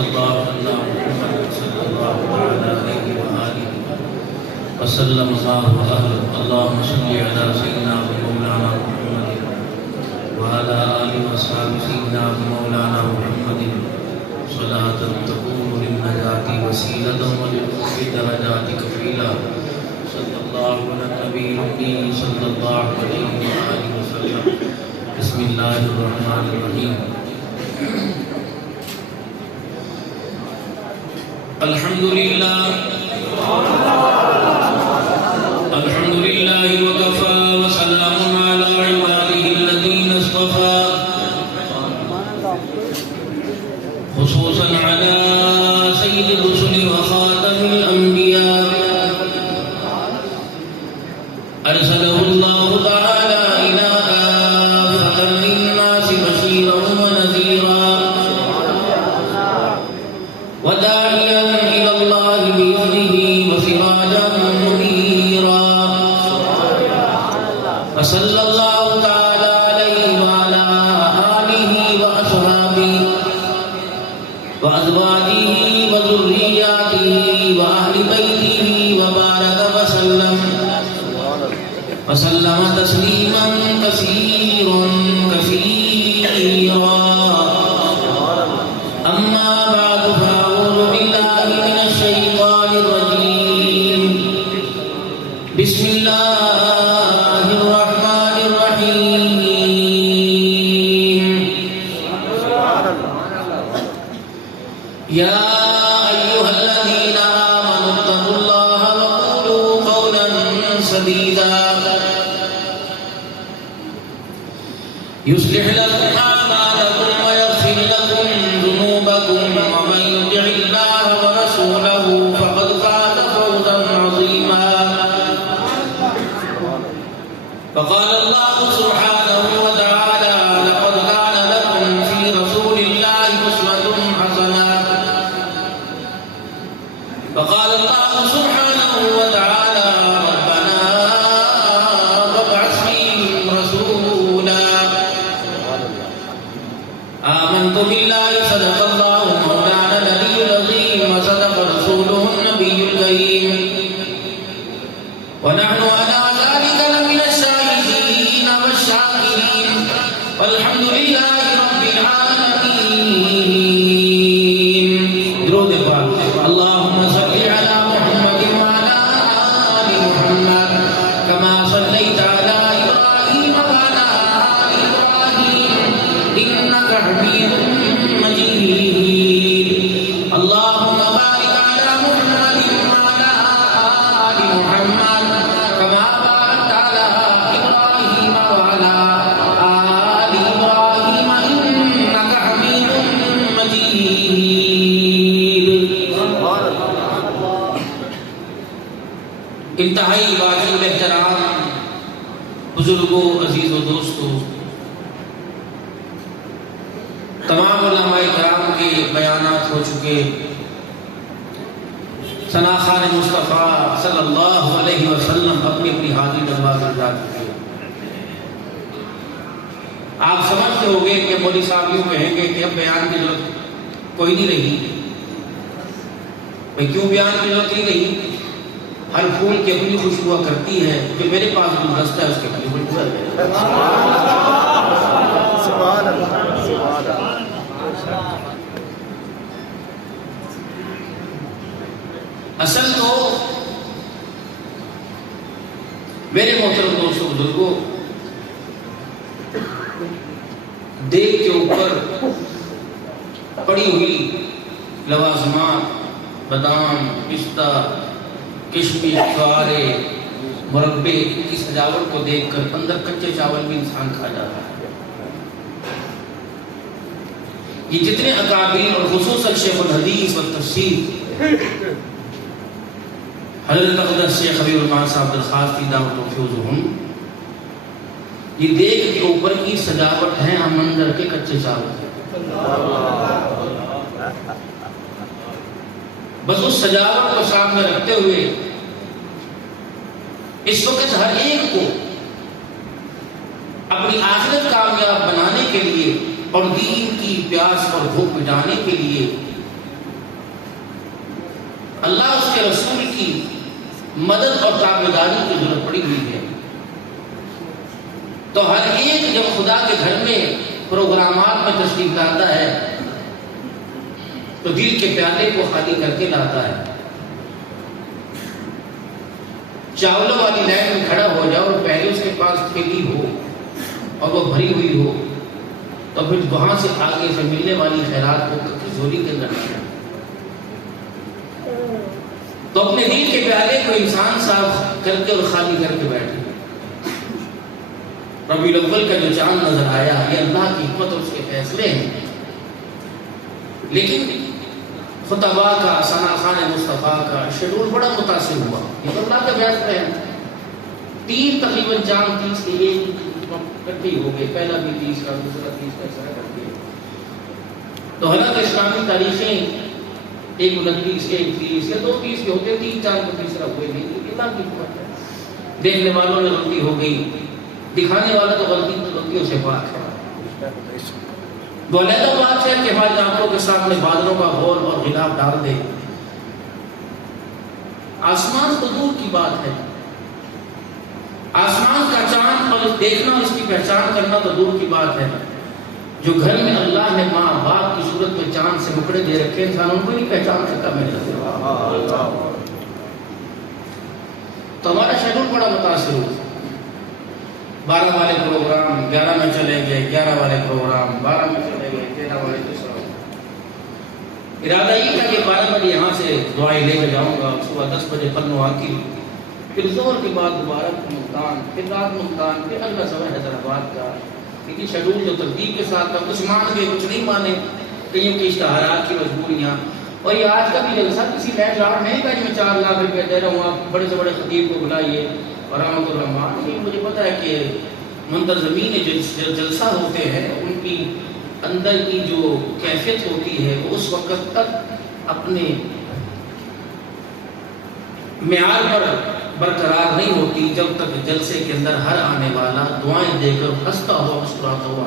الله على محمد صلى الله عليه وآله وسلم اللهم صل على سيدنا ومولانا محمد وعلى آله وصحبه سيدنا ومولانا محمد صلاة تكون للنجاة وسيلة وللرفع درجات كفيلة صلى الله على النبي الأمي صلى الله عليه وآله وسلم. بسم الله الرحمن الرحيم. الحمد لله وكفى وسلام على عباده الذين اصطفى خصوصا على سيد الرسل وخاتم الأنبياء أرسله الله تعالى إلى كافة للناس بشيرا ونذيرا وداعيا إلى الله بإذنه وسراجا منيرا. وصلى الله تعالى عليه وعلى آله وأصحابه وأزواجه وذرياته وأهل بيته وبارك وسلم تسليما كثيرا كثيرا. أما بعد فأعوذ بالله من الشيطان الرجيم. بسم الله الرحمن الرحيم. يا أيها الذين آمنوا اتقوا الله وقولوا قولا سديدا يصلح لكم أعمالكم ويغفر لكم ذنوبكم ومن يطع الله ورسوله فقد فاز فوزا عظيما. فقال الله سبحانه وتعالى: لقد كان لكم في رسول الله أسوة حسنة. فقال الله سبحانه وتعالى: ربنا وابعث فيهم رسولا. آمنت بالله صدق الله مولانا العلي العظيم وصدق رسوله النبي الكريم ونحن على ذلك لمن الشاهدين والشاكرين والحمد لله رب العالمين. درود پاک. اللهم صل على محمد وعلى آل محمد كما صليت على إبراهيم وعلى آل إبراهيم إنك حميد مجيد. اللهم بارك على محمد وعلى آل محمد كما باركت على إبراهيم وعلى آل إبراهيم إنك حميد مجيد. انتہائی واجب احترام بزرگوں، عزیز و دوستوں، تمام علماء کرام کے بیانات ہو چکے. ثنا خان مصطفیٰ صلی اللہ علیہ وسلم اپنی اپنی حاضری دربار میں جا چکے. آپ سمجھتے ہو گے کہ مولوی صاحب یوں کہیں گے کہ اب بیان کی ضرورت کوئی نہیں رہی. بھائی کیوں بیان کی ضرورت نہیں رہی؟ ہر پھول کی اپنی خوشبو کرتی ہے. جو میرے پاس گلدستہ ہے اس کے خالی خوشبو ہے. سبحان اللہ، سبحان اللہ. اصل تو میرے محترم دوستوں بزرگوں، دیگ کے اوپر پڑی ہوئی لوازمات، بادام، پستہ، کشمش، چھوارے، مربے کی سجاوٹ کو دیکھ کر اندر کچے چاول بھی انسان کھا جاتا ہے. یہ جتنے اکابرین اور خصوصاً شیخ الحدیث والتفسیر حضرت اقدس شیخ حبیب الرحمن صاحب درخواست کی دعوت و فیوزہم، یہ دیکھ کے اوپر کی سجاوٹ ہے ہم اندر کے کچے چاول. بس اس سجاوٹ کو سامنے رکھتے ہوئے اس وقت ہر ایک کو اپنی آخرت کامیاب بنانے کے لیے اور دین کی پیاس اور بھوک مٹانے کے لیے اللہ اس کے رسول کی مدد اور تابعداری کی ضرورت پڑی ہوئی ہے. تو ہر ایک جب خدا کے گھر میں پروگرامات میں تشریف لاتا ہے تو دل کے پیالے کو خالی کر کے لاتا ہے. چاولوں والی لائن میں کھڑا ہو جاؤ اور پہلے اس کے پاس تھیلی ہو اور وہ بھری ہوئی ہو تو پھر وہاں سے آگے سے ملنے والی خیرات کو جھولی کے اندر رکھنا. تو اپنے دل کے پیالے کو انسان صاف کر کے اور خالی کر کے بیٹھے. ربیع الاول کا جو چاند نظر آیا یہ اللہ کی حکمت اور اس کے فیصلے ہیں. لیکن خطبہ کا، ثنا خان مصطفیٰ کا شیڈول بڑا متاثر ہوا. یہ تو اللہ کا فیصلہ ہے. 3 تقریباً چاند 30 کے اکٹھے ہو گئے، پہلا بھی 30 کا، دوسرا 30 کا، ایسا کر کے. تو حالانکہ اسلامی تاریخیں 1 29 1 30 یا 2 30 کے ہوتے، 3 چاند کا تیسرا ہوئے نہیں. اللہ کی حکمت ہے. دیکھنے والوں نے غلطی ہو گئی، دکھانے والا تو غلطیوں سے پاک ہے. وہ علیحدہ بات ہے کہ ہماری آنکھوں کے سامنے بادلوں کا غول اور غلاف ڈال دے. آسمان تو دور کی بات ہے، آسمان کا چاند اور دیکھنا اس کی پہچان کرنا تو دور کی بات ہے. جو گھر میں اللہ نے ماں باپ کی صورت میں چاند سے مکڑے دے رکھے، انسان ان کو نہیں پہچان سکتا. میرے تو ہمارا شیڈول بڑا متاثر ہوا. 12 والے پروگرام 11 میں چلے گئے، 11 والے پروگرام 12 میں چلے گئے، 13 والے دوسرا. ارادہ یہ تھا کہ 12 بجے یہاں سے دعائیں لے کے جاؤں گا، صبح 10 بجے فن واقعی، پھر ظہر کے بعد دوبارہ ملتان، پھر رات ملتان، پھر اگلا سفر حیدرآباد کا. کیونکہ شیڈول جو ترتیب کے ساتھ تھا، کچھ مان کے کچھ نہیں مانے، کئیوں کی اشتہارات کی مجبوریاں. اور یہ آج کا بھی جلسہ کسی لائٹ لاٹ نہیں کہ میں 4 لاکھ روپے دے رہا ہوں، آپ بڑے سے بڑے خطیب کو بلائیے اور رحمۃ الرحمان. یہ مجھے پتا ہے کہ منتظمین جو جلسہ ہوتے ہیں ان کی اندر کی جو کیفیت ہوتی ہے وہ اس وقت تک اپنے معیار پر برقرار نہیں ہوتی جب تک جلسے کے اندر ہر آنے والا دعائیں دے کر ہنستا ہوا مسکراتا ہوا